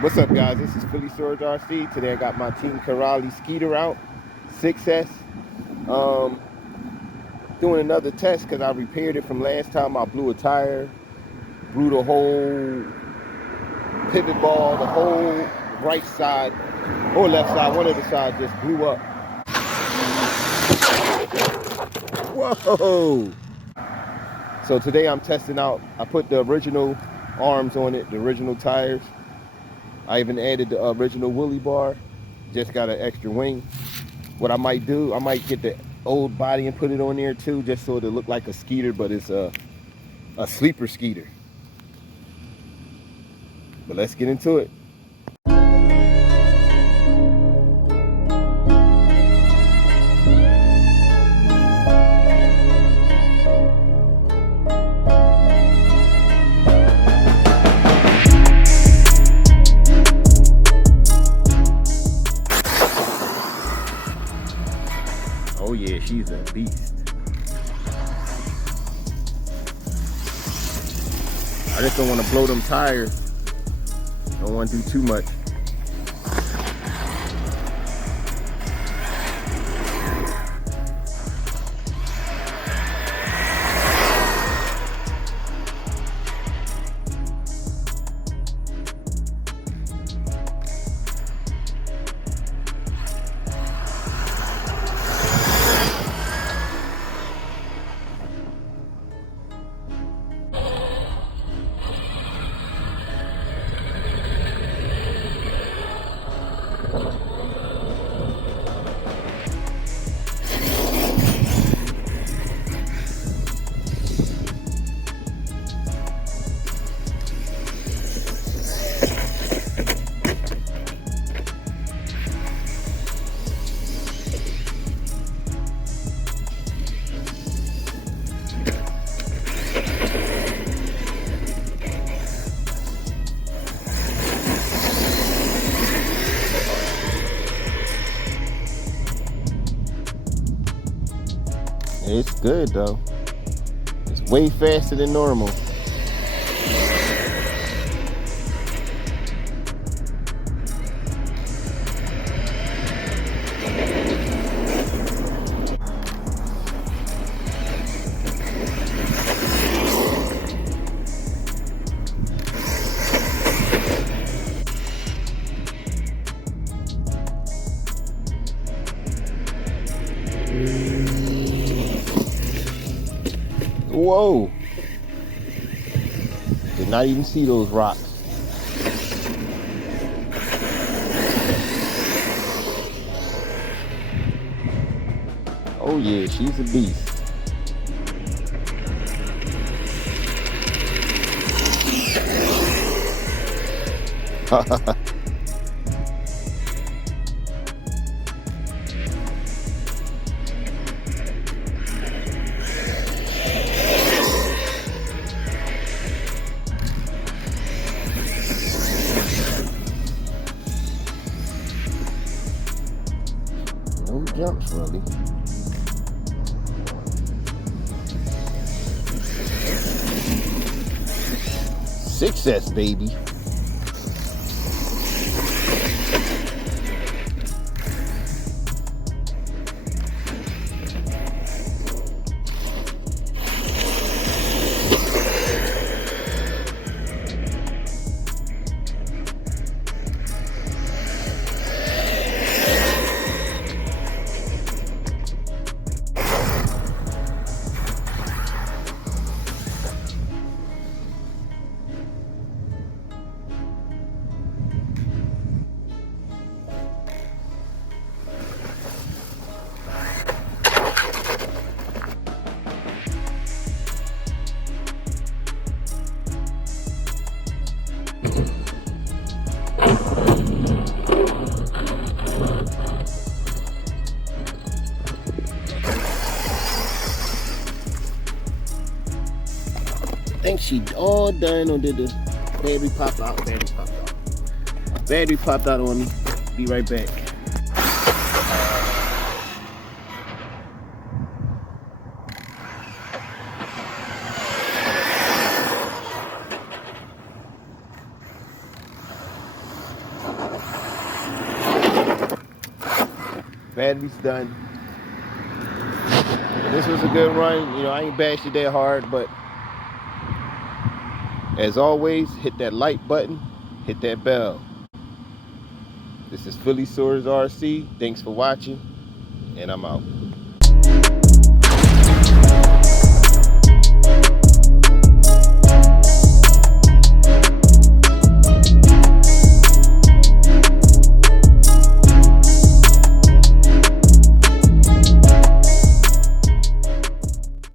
What's up, guys? This is Phillyswords RC. Today I got my Team Corally SKETER out, 6S. Doing another test because I repaired it from last time. I blew a tire, blew the whole pivot ball, the whole right side or left side. One of the sides just blew up. Whoa! So today I'm testing out. I put the original arms on it, the original tires. I even added the original wheelie bar. Just got an extra wing. What I might do, I might get the old body and put it on there too, just so it'll look like a skeeter, but it's a sleeper skeeter. But let's get into it. Oh yeah, she's a beast. I just don't want to blow them tires. Don't want to do too much. It's good though. It's way faster than normal. Whoa! Did not even see those rocks. Oh yeah, she's a beast. No jumps, really. Success, baby. I think she all done, or did the battery pop out? Battery popped out. Battery popped out on me. Be right back. Battery's done. This was a good run. You know, I ain't bashed it that hard, but as always, hit that like button, hit that bell. This is Phillyswords RC. Thanks for watching, and I'm out.